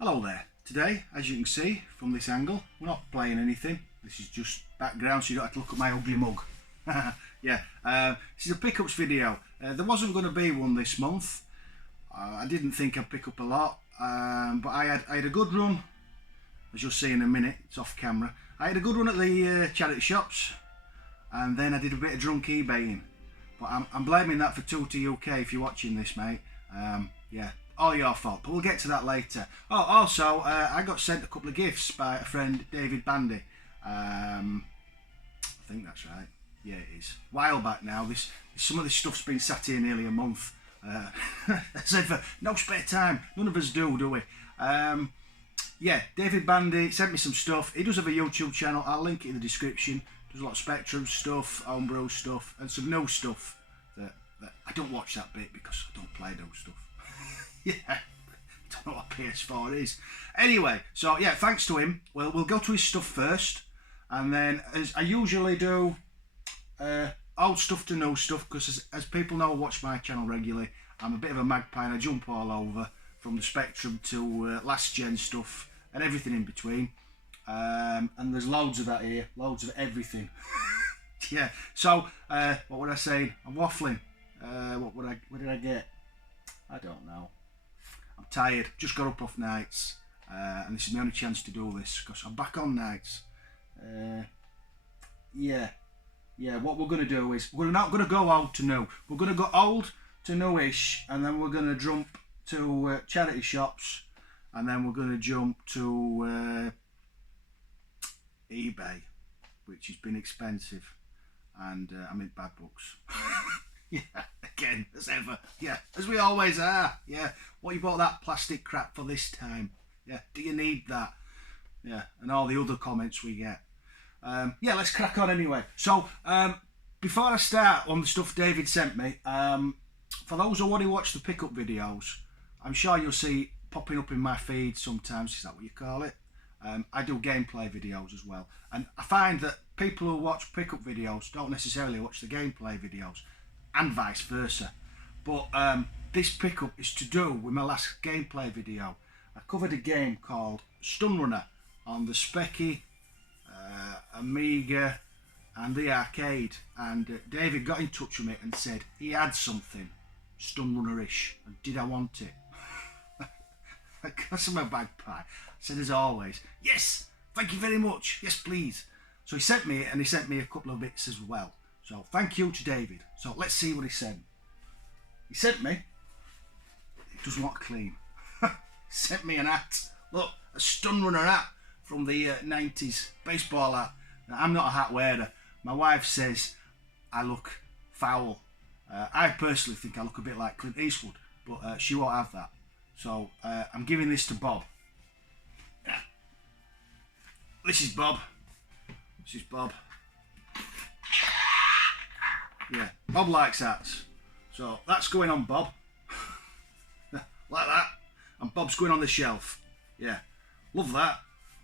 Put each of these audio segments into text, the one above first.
Hello there. Today, as you can see from this angle, we're not playing anything. This is just background so you don't have to look at my ugly mug. Yeah, this is a pickups video. There wasn't going to be one this month. I didn't think I'd pick up a lot, but I had a good run, as you'll see in a minute. It's off camera. I had a good run at the charity shops, and then I did a bit of drunk eBaying. But I'm blaming that for Tutti UK if you're watching this, mate. Yeah, all your fault, but we'll get to that later. Oh, also, I got sent a couple of gifts by a friend, David Bandy. I think that's right. Yeah, it is. A while back now. Some of this stuff's been sat here nearly a month. As ever, no spare time. None of us do we? Yeah, David Bandy sent me some stuff. He does have a YouTube channel. I'll link it in the description. Does a lot of Spectrum stuff, homebrew stuff, and some new stuff that I don't watch that bit because I don't play those stuff. Yeah, don't know what PS4 is. Anyway, so yeah, thanks to him. We'll go to his stuff first, and then as I usually do, old stuff to new stuff, because as people know who watch my channel regularly, I'm a bit of a magpie and I jump all over, from the Spectrum to last gen stuff and everything in between. And there's loads of that here, loads of everything. Yeah, so what would I say? I'm waffling. What did I get? I don't know. I'm tired, just got up off nights, and this is my only chance to do this because I'm back on nights. Yeah, what we're going to do is we're not going to go old to new. We're going to go old to newish, and then we're going to jump to charity shops, and then we're going to jump to eBay, which has been expensive, and I'm in bad books. Yeah, again, as ever. Yeah, as we always are. Yeah, what you bought that plastic crap for this time? Yeah, do you need that? Yeah, and all the other comments we get. Yeah, let's crack on anyway. So, before I start on the stuff David sent me, for those who already watch the pickup videos, I'm sure you'll see popping up in my feed sometimes. Is that what you call it? I do gameplay videos as well, and I find that people who watch pickup videos don't necessarily watch the gameplay videos, and vice versa. But this pickup is to do with my last gameplay video. I covered a game called Stun Runner on the Specky, Amiga and the arcade, and David got in touch with me and said he had something Stun Runner-ish, and did I want it? Because I'm a magpie, I said as always, yes, thank you very much, yes please. So he sent me it, and he sent me a couple of bits as well. So thank you to David. So let's see what he sent. He sent me, it doesn't look clean. He sent me an hat. Look, a Stun Runner hat from the 90s, baseball hat. Now, I'm not a hat wearer. My wife says I look foul. I personally think I look a bit like Clint Eastwood, but she won't have that. So I'm giving this to Bob. Yeah. This is Bob. This is Bob. Yeah, Bob likes hats. So that's going on Bob. Like that. And Bob's going on the shelf. Yeah, love that.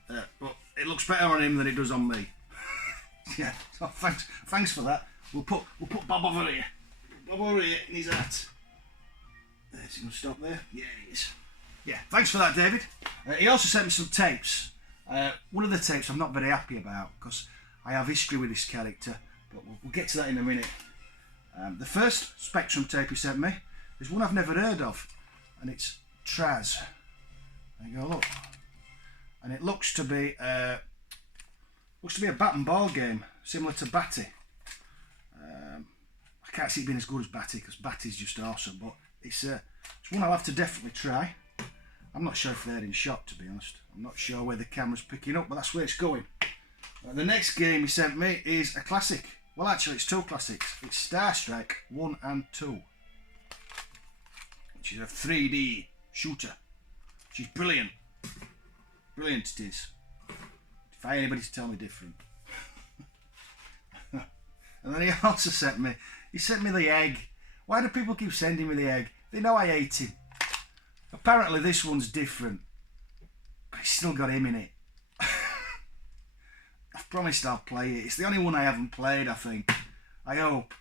But it looks better on him than it does on me. Yeah, so thanks for that. We'll put Bob over here. Bob over here in his hat. Is he going to stop there? Yeah, he is. Yeah, thanks for that, David. He also sent me some tapes. One of the tapes I'm not very happy about because I have history with this character, but we'll get to that in a minute. The first Spectrum tape he sent me is one I've never heard of, and it's Traz. There you go, look. And it looks to be a bat and ball game, similar to Batty. I can't see it being as good as Batty because Batty's just awesome, but it's one I'll have to definitely try. I'm not sure if they're in shot, to be honest. I'm not sure where the camera's picking up, but that's where it's going. The next game he sent me is a classic. Well, actually, it's two classics. It's Star Strike 1 and 2, which is a 3D shooter. Which is brilliant. Brilliant it is. Defy anybody to tell me different. And then he also sent me the egg. Why do people keep sending me the egg? They know I ate him. Apparently this one's different, but it's still got him in it. I've promised I'll play it. It's the only one I haven't played, I think. I hope.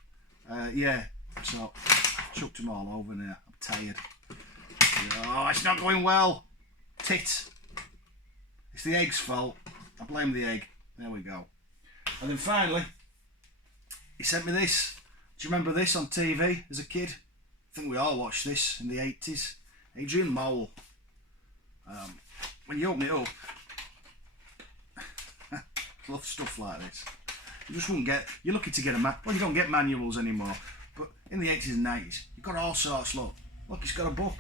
Yeah, so I've chucked them all over now. I'm tired. Oh, it's not going well. tit. It's the egg's fault. I blame the egg. There we go. And then finally, he sent me this. Do you remember this on TV as a kid? I think we all watched this in the 80s. Adrian Mole. When you open it up, I love stuff like this. You just wouldn't get, you're lucky to get a well, you don't get manuals anymore, but in the 80s and 90s, you've got all sorts. Look, it's got a book.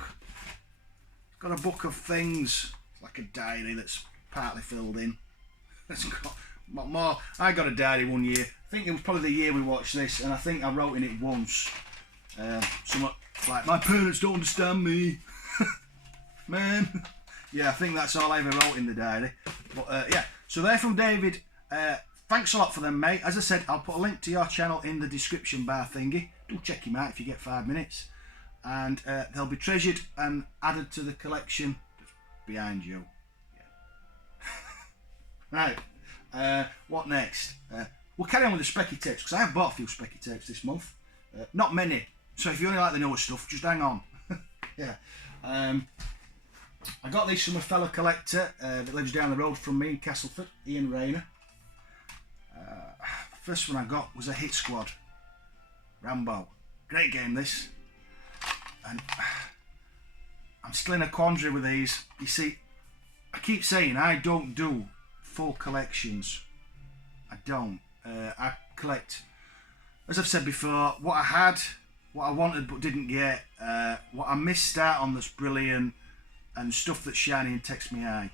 It's got a book of things. It's like a diary that's partly filled in. It's got more. I got a diary one year. I think it was probably the year we watched this, and I think I wrote in it once. Somewhat like, my parents don't understand me. Man. Yeah, I think that's all I ever wrote in the diary. But yeah, so they're from David. Thanks a lot for them, mate. As I said, I'll put a link to your channel in the description bar thingy. Do check him out if you get 5 minutes. And they'll be treasured and added to the collection that's behind you. Yeah. Right, what next? We'll carry on with the specky tapes, because I have bought a few specky tapes this month. Not many, so if you only like the newer stuff, just hang on. Yeah. I got these from a fellow collector that lives down the road from me in Castleford, Ian Rayner. The first one I got was a Hit Squad. Rambo. Great game, this. And I'm still in a quandary with these. You see, I keep saying I don't do full collections. I don't. I collect, as I've said before, what I had, what I wanted but didn't get, what I missed out on that's brilliant, and stuff that's shiny and takes me eye.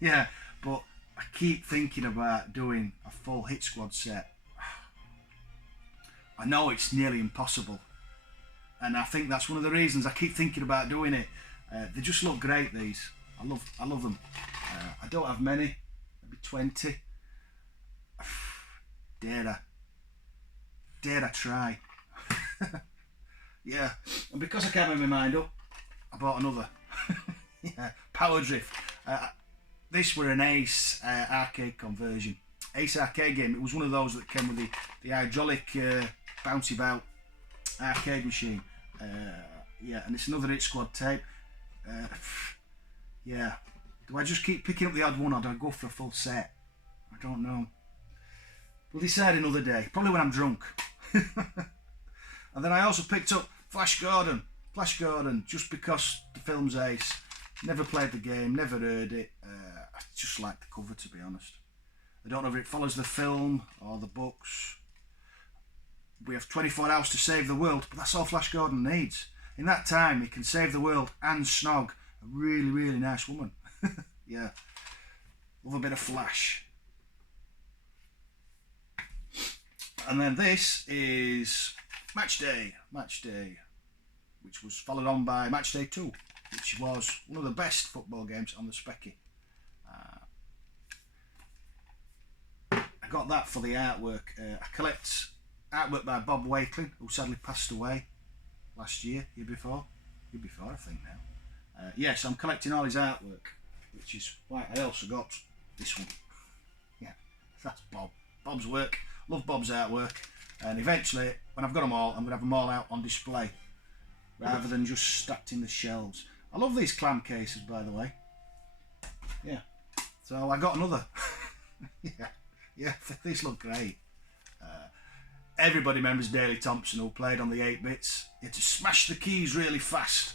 Yeah, but I keep thinking about doing a full Hit Squad set. I know it's nearly impossible, and I think that's one of the reasons I keep thinking about doing it. They just look great, these. I love them. I don't have many, maybe 20. Dare I try? Yeah, and because I can't make my mind up, I bought another. Yeah, Power Drift. This were an Ace arcade conversion. Ace arcade game. It was one of those that came with the hydraulic bouncy bout arcade machine. Yeah, and it's another Hit Squad tape. Yeah, do I just keep picking up the odd one, or do I go for a full set? I don't know. We'll decide another day, probably when I'm drunk. And then I also picked up Flash Gordon, just because the film's Ace. Never played the game, never heard it. I just like the cover, to be honest. I don't know if it follows the film or the books. We have 24 hours to save the world, but that's all Flash Gordon needs. In that time, he can save the world and snog a really, really nice woman. Yeah, love a bit of Flash. And then this is Match Day, which was followed on by Match Day 2, which was one of the best football games on the Specky. I got that for the artwork. I collect artwork by Bob Wakeling, who sadly passed away last year, year before I think now. Yeah, so I'm collecting all his artwork, which is why I also got this one. Yeah, that's Bob's work. Love Bob's artwork, and eventually, when I've got them all, I'm going to have them all out on display rather than just stacked in the shelves. I love these clam cases, by the way. Yeah, so I got another. Yeah, these look great. Everybody remembers Daley Thompson, who played on the 8-bits. You had to smash the keys really fast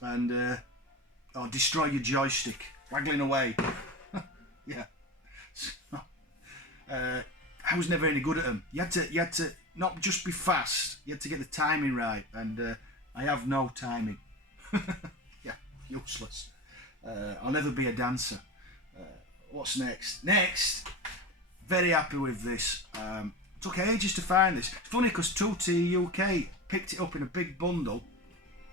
and or destroy your joystick, waggling away. Yeah. So, I was never any good at them. You had to not just be fast. You had to get the timing right, and I have no timing. Yeah, useless. I'll never be a dancer. What's next? Next, very happy with this. Took ages to find this. It's funny because 2T UK picked it up in a big bundle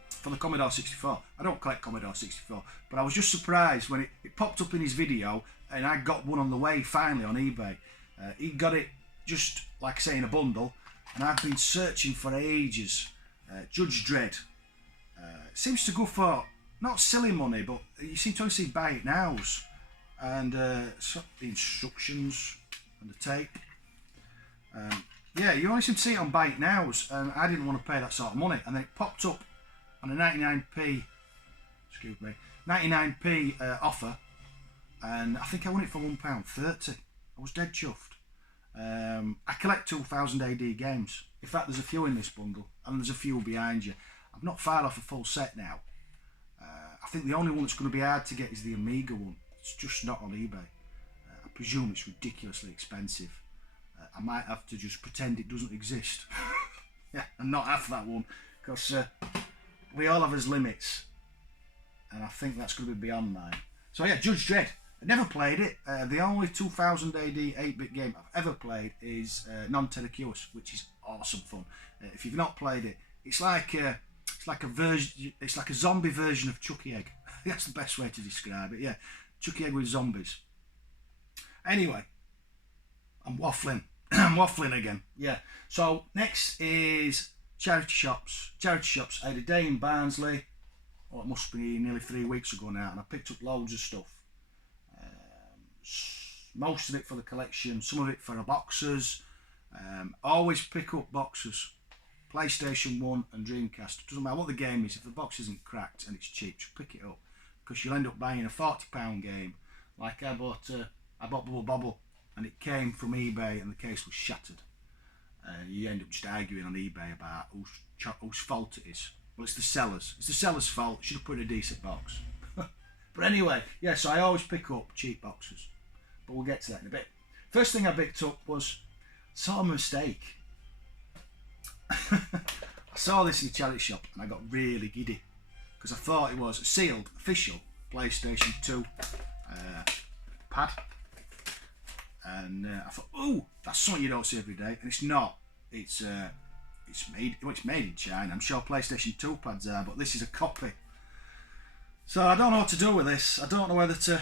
for the Commodore 64. I don't collect Commodore 64, but I was just surprised when it popped up in his video, and I got one on the way finally on eBay. He got it just, like I say, in a bundle, and I've been searching for ages. Judge Dredd. Seems to go for, not silly money, but you seem to only see buy it nows. And so the instructions and the tape. Yeah, you only seem to see it on buy it nows, and I didn't want to pay that sort of money. And then it popped up on a 99p, excuse me, 99p offer, and I think I won it for £1.30. I was dead chuffed. I collect 2000 AD games. In fact, there's a few in this bundle, and there's a few behind you. I'm not far off a full set now. I think the only one that's going to be hard to get is the Amiga one. It's just not on eBay. I presume it's ridiculously expensive. I might have to just pretend it doesn't exist. Yeah, and not have that one, because we all have his limits, and I think that's going to be beyond mine. So yeah, Judge Dredd. I never played it. The only 2000 AD 8-bit game I've ever played is Non-Terracuous, which is awesome fun. If you've not played it, it's like a zombie version of Chucky Egg. That's the best way to describe it. Yeah, Chucky Egg with zombies. Anyway, I'm waffling. I'm waffling again. Yeah. So next is charity shops. Charity shops. I had a day in Barnsley. Oh, it must be nearly 3 weeks ago now, and I picked up loads of stuff. Most of it for the collection, some of it for the boxes. Always pick up boxes. PlayStation 1 and Dreamcast. Doesn't matter what the game is, if the box isn't cracked and it's cheap, just pick it up. Because you'll end up buying a £40 game. Like I bought Bubble Bobble, and it came from eBay and the case was shattered. You end up just arguing on eBay about whose fault it is. Well, it's the seller's. It's the seller's fault. Should have put in a decent box. But anyway, yeah, so I always pick up cheap boxes. But we'll get to that in a bit. First thing I picked up was, saw a mistake. I saw this in the charity shop and I got really giddy. Because I thought it was a sealed, official PlayStation 2 pad. And I thought, oh, that's something you don't see every day. And it's not. It's made in China. I'm sure PlayStation 2 pads are, but this is a copy. So I don't know what to do with this. I don't know whether to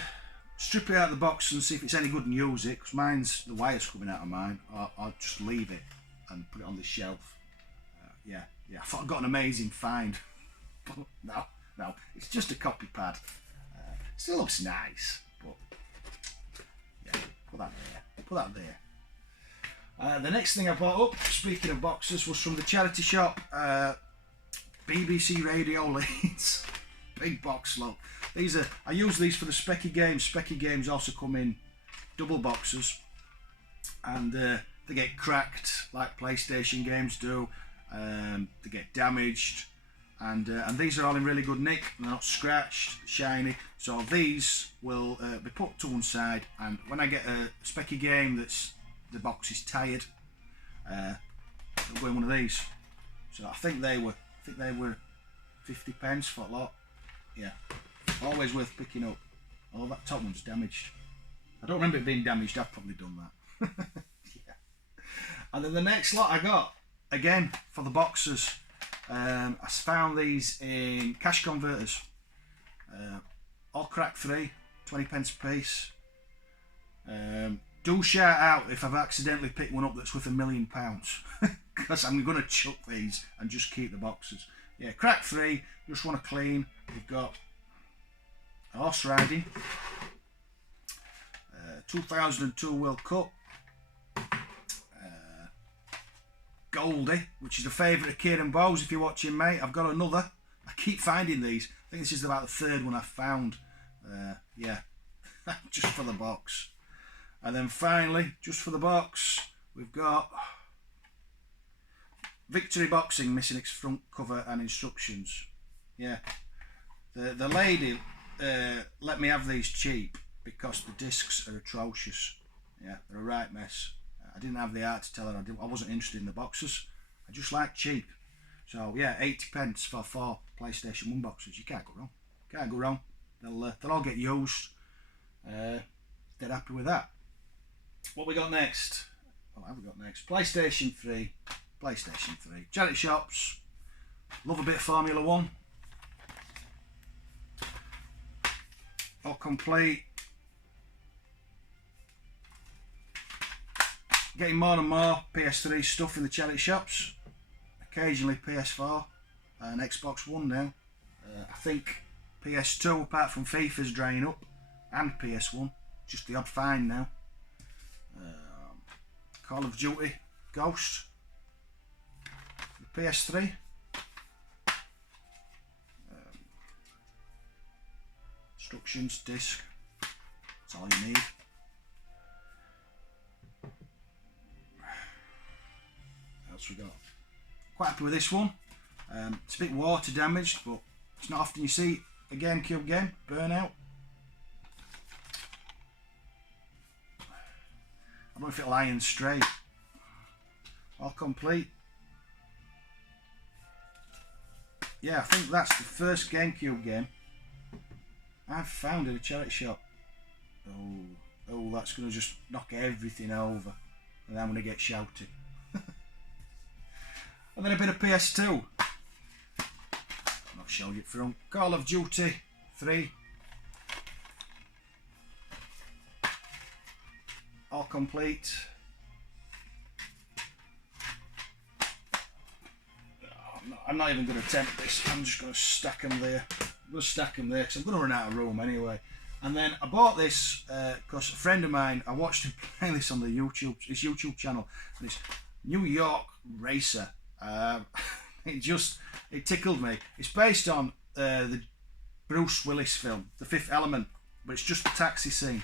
strip it out of the box and see if it's any good and use it, because mine's, the wire's coming out of mine, or I'll just leave it and put it on the shelf. Yeah, I thought I got an amazing find. But no, it's just a copy pad. Still looks nice, but yeah, put that there. The next thing I bought up, speaking of boxes, was from the charity shop, BBC Radio Leeds. Big box, look. I use these for the Specky games. Specky games also come in double boxes, and they get cracked like PlayStation games do. They get damaged, and these are all in really good nick. They're not scratched, shiny. So these will be put to one side, and when I get a Specky game that's the box is tired, I'll go in one of these. So I think they were 50p for a lot. Yeah, always worth picking up. Oh, that top one's damaged. I don't remember it being damaged. I've probably done that. Yeah. And then the next lot I got, again for the boxes, I found these in cash converters. All crack free, 20p a piece. Do shout out if I've accidentally picked one up that's worth £1 million, because I'm going to chuck these and just keep the boxes. Yeah, crack free, just want to clean. We've got horse riding, 2002 World Cup, Goldie, which is a favourite of Kieran Bowes. If you're watching, mate, I've got another. I keep finding these. I think this is about the third one I've found. Yeah, just for the box. And then finally, just for the box, we've got Victory Boxing, missing its front cover and instructions. Yeah, the lady let me have these cheap because the discs are atrocious. Yeah, they're a right mess. I didn't have the heart to tell her I wasn't interested in the boxes. I just like cheap. So yeah, 80p for 4 PlayStation 1 boxes. You can't go wrong. Can't go wrong. They'll all get used. They're happy with that. What we got next? What have we got next? PlayStation 3. PlayStation 3. Charity shops. Love a bit of Formula 1. All complete. Getting more and more PS3 stuff in the charity shops. Occasionally PS4 and Xbox One now. I think PS2, apart from FIFA's drying up, and PS1, just the odd find now. Call of Duty Ghost. The PS3. Instructions, disc. That's all you need. What else we got? Quite happy with this one. It's a bit water damaged, but it's not often you see a GameCube game. Burnout. I don't know if it'll iron straight. All complete. Yeah, I think that's the first GameCube game I've found at a charity shop. Oh, that's going to just knock everything over. And I'm going to get shouty. And then a bit of PS2. I'm not showing it from Call of Duty 3. All complete. I'm not even going to attempt this. I'm just going to stack them there. I'm going to stack them there because I'm going to run out of room anyway. And then I bought this because a friend of mine, I watched him play this on his YouTube channel. And it's New York Racer. It tickled me. It's based on the Bruce Willis film, The Fifth Element, but it's just the taxi scene.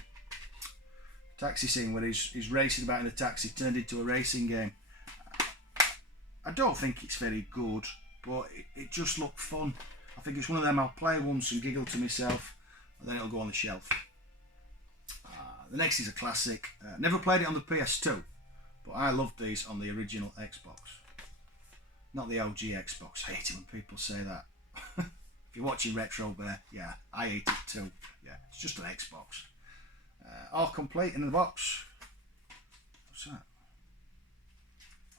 Taxi scene where he's racing about in a taxi turned into a racing game. I don't think it's very good, but it just looked fun. I think it's one of them I'll play once and giggle to myself, and then it'll go on the shelf. The next is a classic. Never played it on the PS2, but I loved these on the original Xbox. Not the OG Xbox. I hate it when people say that. If you're watching Retro Bear, yeah, I hate it too. Yeah, it's just an Xbox. All complete in the box. What's that?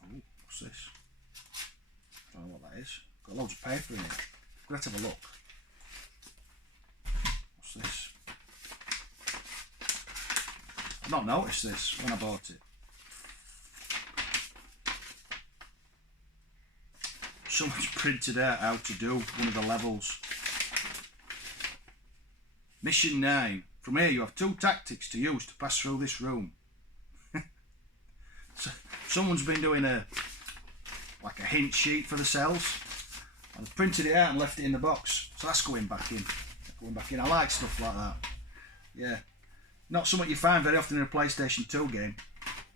Oh, what's this? I don't know what that is. Got loads of paper in it. Let's have a look. What's this? I've not noticed this when I bought it. Someone's printed out how to do one of the levels. Mission 9. From here you have 2 tactics to use to pass through this room. So, someone's been doing like a hint sheet for the cells. I've printed it out and left it in the box. So that's going back in. I like stuff like that. Yeah. Not something you find very often in a PlayStation 2 game.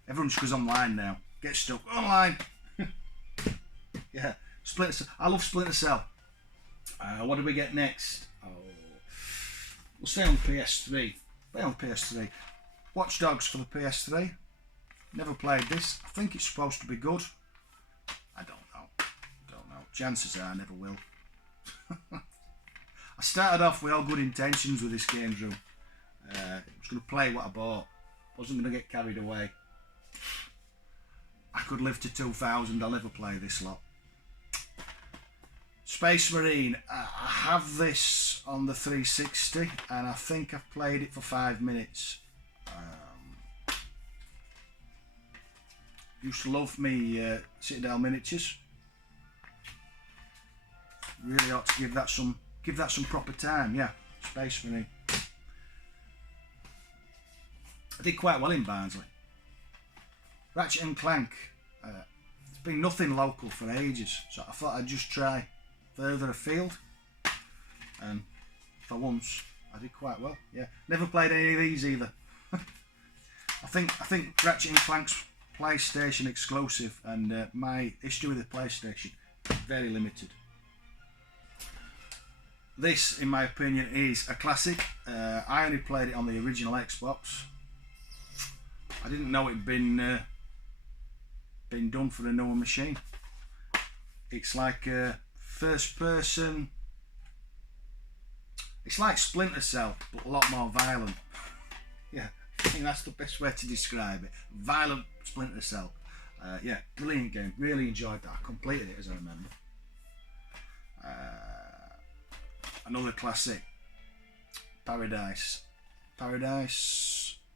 Everyone just goes online now. Get stuck. Online! Yeah. Splinter Cell. I love Splinter Cell. What do we get next? Oh, we'll stay on the PS3. Stay on the PS3. Watch Dogs for the PS3. Never played this. I think it's supposed to be good. I don't know. Chances are I never will. I started off with all good intentions with this games room. I was going to play what I bought. Wasn't going to get carried away. I could live to 2000. I'll never play this lot. Space Marine. I have this on the 360 and I think I've played it for 5 minutes. Used to love me Citadel miniatures. Really ought to give that some proper time. Yeah, Space Marine. I did quite well in Barnsley. Ratchet and Clank. It's been nothing local for ages, so I thought I'd just try further afield. And for once, I did quite well. Yeah, never played any of these either. I think Ratchet and Clank's PlayStation exclusive, and my history with the PlayStation very limited. This, in my opinion, is a classic. I only played it on the original Xbox. I didn't know it'd been done for a newer machine. It's like first person. It's like Splinter Cell, but a lot more violent. Yeah, I think that's the best way to describe it. Violent Splinter Cell. Yeah, brilliant game. Really enjoyed that. I completed it, as I remember. Another classic. Paradise.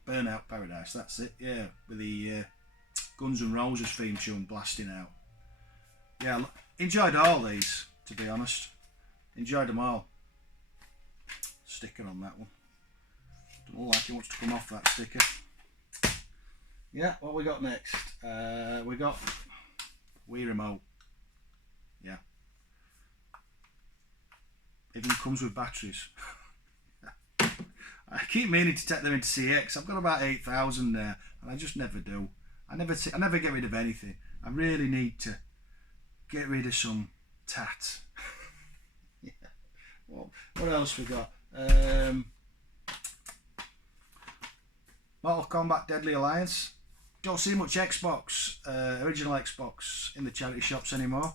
Burnout Paradise. That's it. Yeah, with the Guns N' Roses theme tune blasting out. Yeah, enjoyed all these, to be honest. Enjoyed them all. Sticker on that one. Don't look like it wants to come off, that sticker. Yeah, what we got next? We got Wii Remote. Yeah. Even comes with batteries. I keep meaning to take them into CX. I've got about 8,000 there, and I just never do. I never get rid of anything. I really need to get rid of some tat. Yeah. Well, what else we got? Mortal Kombat Deadly Alliance. Don't see much Xbox, original Xbox in the charity shops anymore.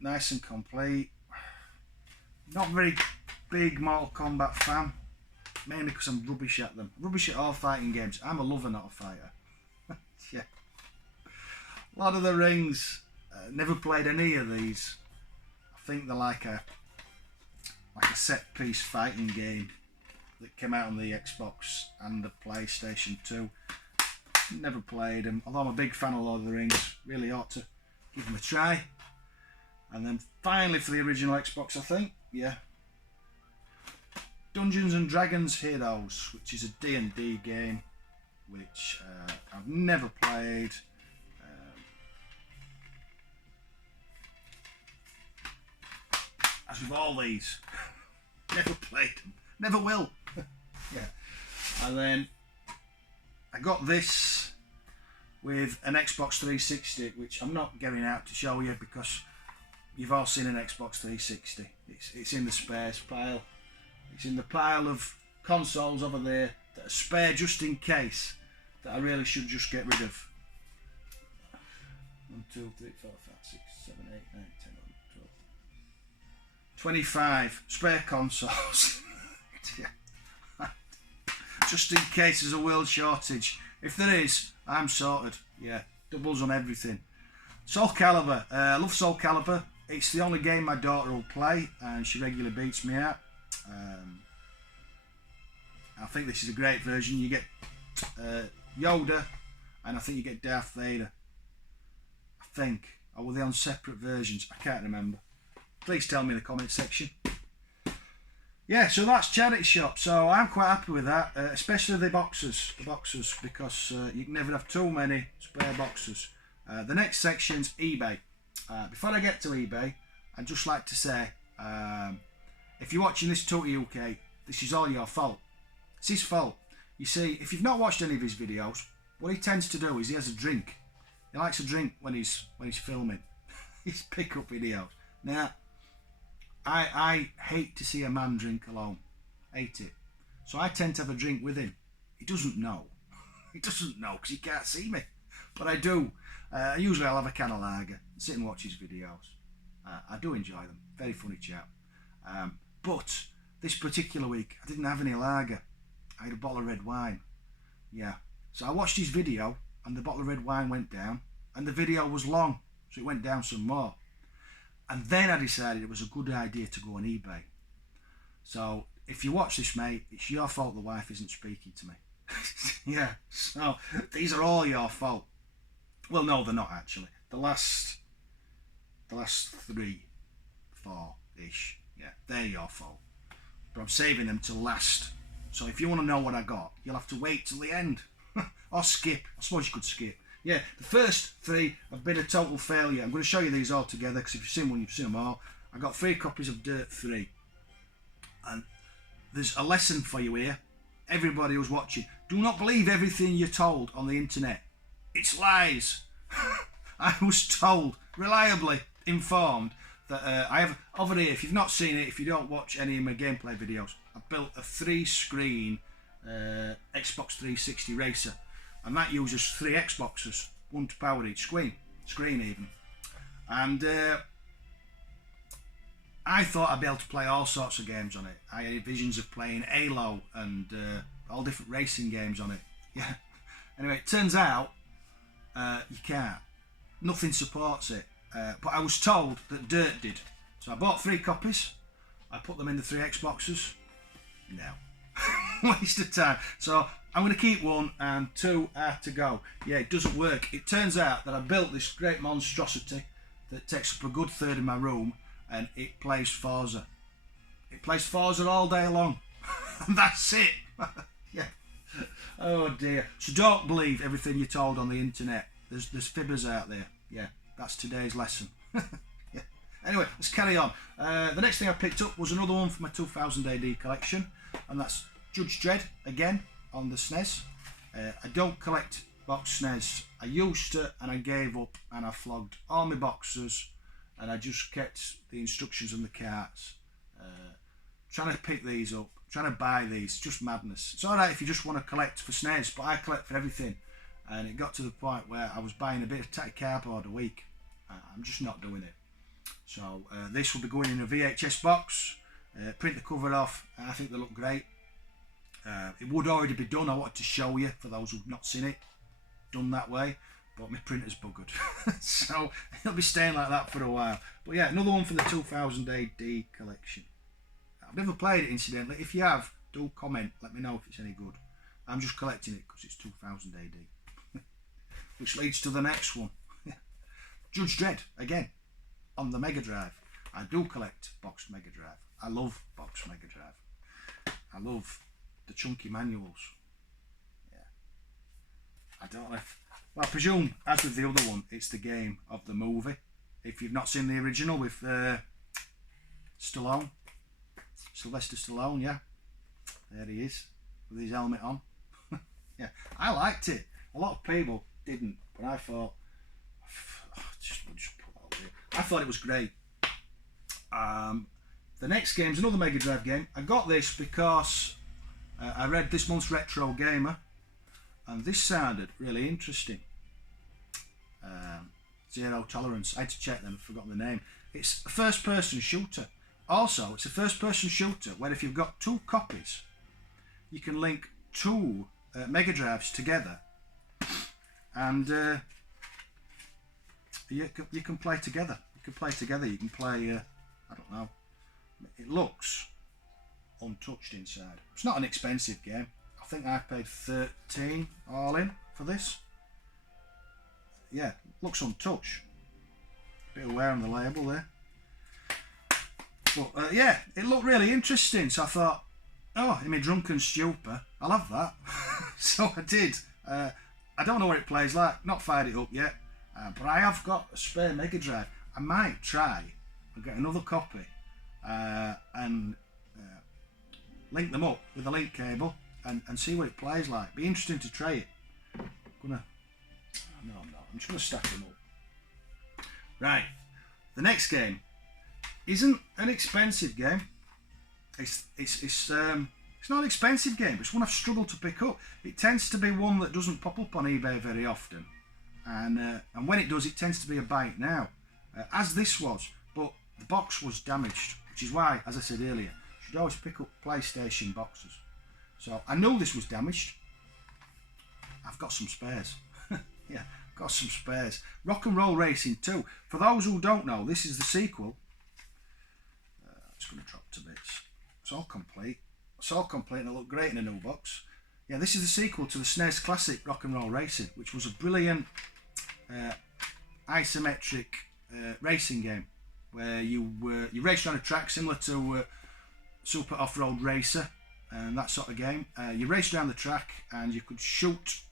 Nice and complete. Not very big Mortal Kombat fan, mainly because I'm rubbish at them. Rubbish at all fighting games. I'm a lover, not a fighter. Yeah. Lord of the Rings. Never played any of these. I think they're like a set piece fighting game that came out on the Xbox and the PlayStation 2. Never played them. Although I'm a big fan of Lord of the Rings, really ought to give them a try. And then finally for the original Xbox, I think, yeah, Dungeons and Dragons Heroes, which is a D&D game, which I've never played. As with all these, never played them, never will. Yeah. And then I got this with an Xbox 360, which I'm not getting out to show you because you've all seen an Xbox 360. It's in the spares pile. It's in the pile of consoles over there that are spare just in case, that I really should just get rid of. 1, 2, 3, 4, 5, 6, 7, 8, 9, 10, 11, 12. 25 spare consoles. Yeah. Just in case there's a world shortage. If there is, I'm sorted. Yeah, doubles on everything. Soul Calibur. I love Soul Calibur. It's the only game my daughter will play, and she regularly beats me out. I think this is a great version. You get Yoda, and I think you get Darth Vader. I think. Or were they on separate versions? I can't remember. Please tell me in the comment section. Yeah, so that's charity shop. So I'm quite happy with that, especially the boxes. Because you can never have too many spare boxes. The next section's eBay. Before I get to eBay, I'd just like to say, if you're watching this Tutti UK, this is all your fault. It's his fault. You see, if you've not watched any of his videos, what he tends to do is he has a drink. He likes a drink when he's filming his pickup videos. Now, I hate to see a man drink alone. Hate it. So I tend to have a drink with him. He doesn't know. He doesn't know because he can't see me. But I do. Usually I'll have a can of lager and sit and watch his videos. I do enjoy them. Very funny chap. But this particular week I didn't have any lager. I had a bottle of red wine. Yeah. So I watched his video and the bottle of red wine went down and the video was long. So it went down some more. And then I decided it was a good idea to go on eBay. So if you watch this, mate, it's your fault the wife isn't speaking to me. Yeah. So these are all your fault. Well, no, they're not actually. The last 3, 4-ish, yeah, they're your fault. But I'm saving them till last. So if you want to know what I got, you'll have to wait till the end. Or skip. I suppose you could skip. Yeah, the first 3 have been a total failure. I'm going to show you these all together because if you've seen one, you've seen them all. I got 3 copies of Dirt 3. And there's a lesson for you here. Everybody who's watching, do not believe everything you're told on the internet. It's lies. I was told, reliably informed, that I have over here, if you've not seen it, if you don't watch any of my gameplay videos, I've built a 3-screen Xbox 360 racer, and that uses 3 Xboxes, 1 to power each screen even. And I thought I'd be able to play all sorts of games on it. I had visions of playing Halo and all different racing games on it. Yeah. Anyway, it turns out you can't. Nothing supports it. But I was told that Dirt did. So I bought 3 copies. I put them in the 3 Xboxes. No. Waste of time. So I'm going to keep 1 and 2 are to go. Yeah, it doesn't work. It turns out that I built this great monstrosity that takes up a good third of my room and it plays Forza. It plays Forza all day long. And that's it. Yeah. Oh dear. So don't believe everything you're told on the internet. There's fibbers out there. Yeah, that's today's lesson. Yeah. Anyway, let's carry on. The next thing I picked up was another one for my 2000 AD collection, and that's Judge Dredd again on the SNES. I don't collect box SNES. I used to, and I gave up, and I flogged all my boxes, and I just kept the instructions on the carts. Trying to pick these up, trying to buy these, just madness. It's alright if you just want to collect for SNES, but I collect for everything. And it got to the point where I was buying a bit of tatty cardboard a week. I'm just not doing it. So this will be going in a VHS box. Print the cover off. I think they look great. It would already be done. I wanted to show you for those who've not seen it. Done that way. But my printer's buggered. So it'll be staying like that for a while. But yeah, another one for the 2000 AD collection. I've never played it, incidentally. If you have, do comment. Let me know if it's any good. I'm just collecting it because it's 2000 AD. Which leads to the next one. Judge Dredd, again, on the Mega Drive. I do collect boxed Mega Drive. I love boxed Mega Drive. I love the chunky manuals. Yeah. I don't know if... Well, I presume, as with the other one, it's the game of the movie. If you've not seen the original with Stallone. Sylvester Stallone, yeah. There he is, with his helmet on. Yeah, I liked it. A lot of people didn't, but I thought... I thought it was great. The next game is another Mega Drive game. I got this because I read this month's Retro Gamer, and this sounded really interesting. Zero Tolerance. I had to check them. I've forgotten the name. It's a first-person shooter. Also, it's a first-person shooter where if you've got two copies, you can link two Mega Drives together, and you can play together. You can play together. You can play. I don't know. It looks untouched inside. It's not an expensive game. I think I paid 13 all in for this. Yeah, looks untouched. Bit of wear on the label there. But yeah, it looked really interesting. So I thought, oh, in my drunken stupor, I'll have that. So I did. I don't know what it plays like. Not fired it up yet. But I have got a spare Mega Drive. I might try and get another copy and link them up with a link cable and see what it plays like. Be interesting to try it. No, I'm just gonna stack them up. Right, the next game isn't an expensive game. It's not an expensive game, but it's one I've struggled to pick up. It tends to be one that doesn't pop up on eBay very often, and when it does, it tends to be a bite now, as this was. But the box was damaged, which is why, as I said earlier, you should always pick up PlayStation boxes. So I know this was damaged. I've got some spares. Yeah, got some spares. Rock and Roll Racing 2. For those who don't know, this is the sequel. It's going to drop to bits. It's all complete. It's all complete and it looked great in a new box. Yeah, this is the sequel to the SNES classic Rock and Roll Racing, which was a brilliant isometric racing game where you raced on a track similar to Super Off-Road Racer and that sort of game. You raced around the track and you could shoot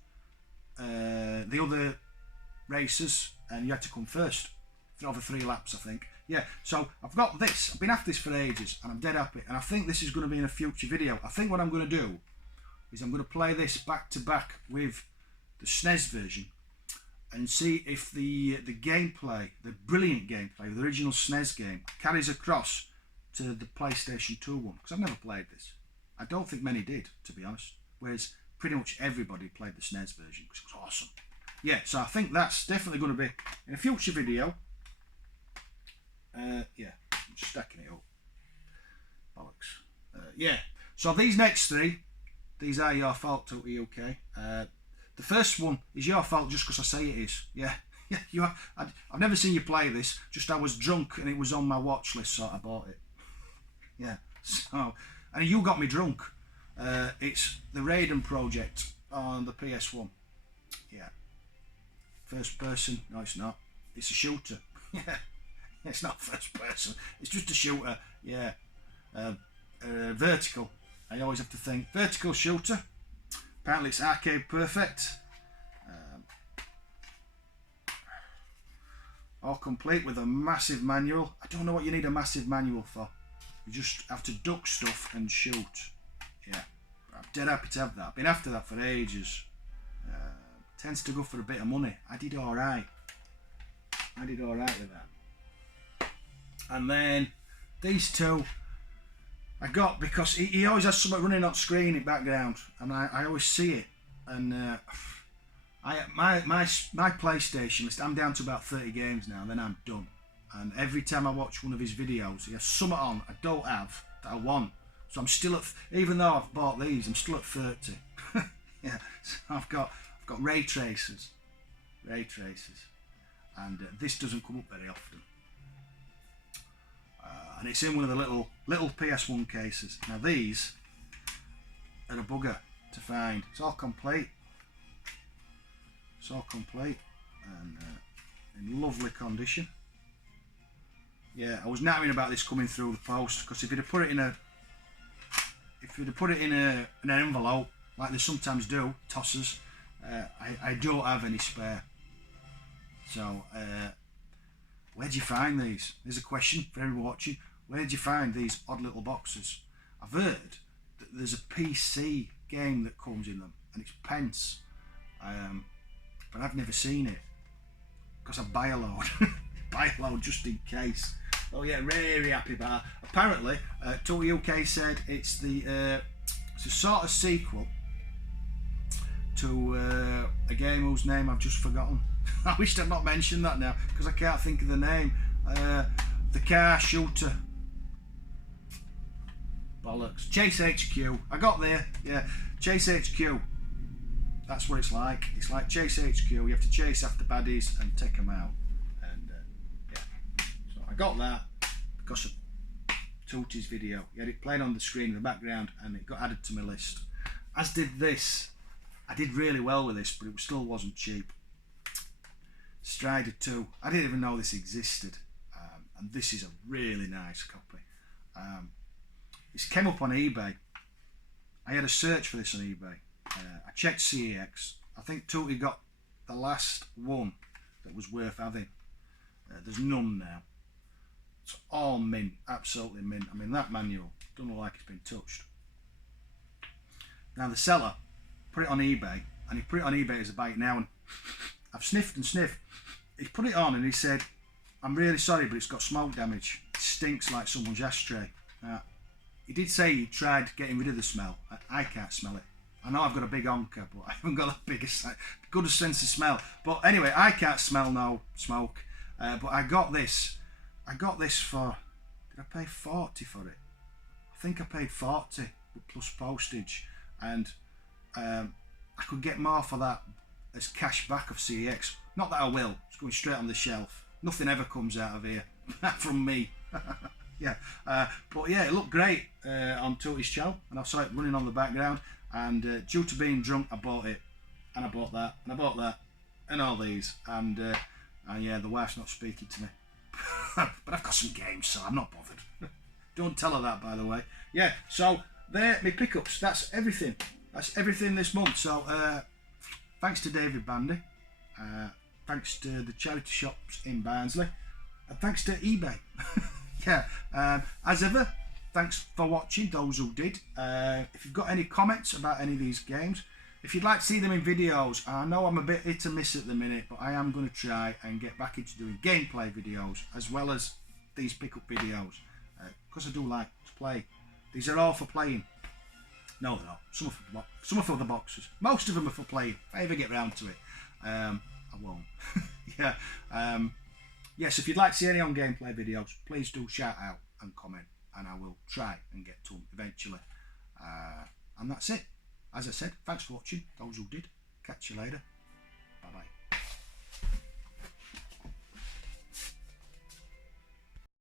the other racers and you had to come first for over 3 laps, I think. Yeah, so I've got this. I've been after this for ages and I'm dead happy, and I think this is going to be in a future video. I think what I'm going to do is I'm going to play this back to back with the SNES version and see if the gameplay, the brilliant gameplay, the original SNES game, carries across to the PlayStation 2 one, because I've never played this. I don't think many did, to be honest, whereas pretty much everybody played the SNES version because it was awesome. Yeah, so I think that's definitely going to be in a future video. Yeah, I'm just stacking it up. Bollocks. Yeah, so these next 3, these are your fault, Totally UK. The first one is your fault just because I say it is. Yeah, yeah. I've never seen you play this. Just I was drunk and it was on my watch list, so I bought it. Yeah. So, and you got me drunk. It's the Raiden Project on the PS1. Yeah. First person. No, it's not. It's a shooter. Yeah. It's not first person. It's just a shooter. Yeah. Vertical. I always have to think vertical shooter. Apparently it's arcade perfect. all complete with a massive manual. I don't know what you need a massive manual for. You just have to duck stuff and shoot. Yeah, I'm dead happy to have that. I've been after that for ages. Tends to go for a bit of money. I did alright. I did alright with that. And then these two I got because he always has something running on screen in the background, and I always see it. And my PlayStation list, I'm down to about 30 games now, and then I'm done. And every time I watch one of his videos, he has something on I don't have that I want. So I'm still at, even though I've bought these, I'm still at 30. Yeah, so I've got ray tracers, and this doesn't come up very often. And it's in one of the little PS1 cases. Now these are a bugger to find. It's all complete. It's all complete and in lovely condition. Yeah, I was nattering about this coming through the post, because if you'd have put it in an envelope like they sometimes do, tossers, I don't have any spare. So where'd you find these? There's a question for everyone watching. Where'd you find these odd little boxes? I've heard that there's a PC game that comes in them, and it's pence, but I've never seen it because I buy a load. Buy a load just in case. Oh yeah, very happy about that. Apparently, Total UK said it's a sort of sequel to a game whose name I've just forgotten. I wish I'd not mentioned that now, because I can't think of the name. The car shooter. Bollocks. Chase HQ. I got there. Yeah, Chase HQ. That's what it's like. It's like Chase HQ. You have to chase after baddies and take them out. And yeah, so I got that because of Tooty's video. He had it playing on the screen in the background, and it got added to my list. As did this. I did really well with this, but it still wasn't cheap. Strider 2. I didn't even know this existed, and this is a really nice copy. This came up on eBay. I had a search for this on eBay. I checked CEX. I think Tooty got the last one that was worth having. There's none now. It's all mint, absolutely mint. I mean, that manual doesn't look like it's been touched. Now the seller put it on eBay, and he put it on eBay as a bite now, and I've sniffed and sniffed. He put it on and he said, "I'm really sorry, but it's got smoke damage. It stinks like someone's ashtray." He did say he tried getting rid of the smell. I can't smell it. I know I've got a big honker, but I haven't got the good sense of smell. But anyway, I can't smell no smoke. But I got this. I got this for, did I pay 40 for it? I think I paid 40 plus postage, and I could get more for that as cash back of CEX. Not that I will. It's going straight on the shelf. Nothing ever comes out of here from me. Yeah, but yeah, it looked great on Tooty's channel, and I saw it running on the background, and due to being drunk, I bought it, and I bought that, and I bought that, and all these, and yeah, the wife's not speaking to me. But I've got some games, so I'm not bothered. Don't tell her that, by the way. Yeah, so there, my pickups. That's everything. That's everything this month. So thanks to David Bandy, thanks to the charity shops in Barnsley, and thanks to eBay. Yeah, as ever, thanks for watching, those who did. If you've got any comments about any of these games, if you'd like to see them in videos, I know I'm a bit hit and miss at the minute, but I am going to try and get back into doing gameplay videos as well as these pickup videos, because I do like to play. These are all for playing. No, they're not. Some are for the boxes. Most of them are for playing. If I ever get round to it, I won't. Yeah. Yes, if you'd like to see any on gameplay videos, please do shout out and comment, and I will try and get to them eventually. And that's it. As I said, thanks for watching, those who did. Catch you later. Bye bye.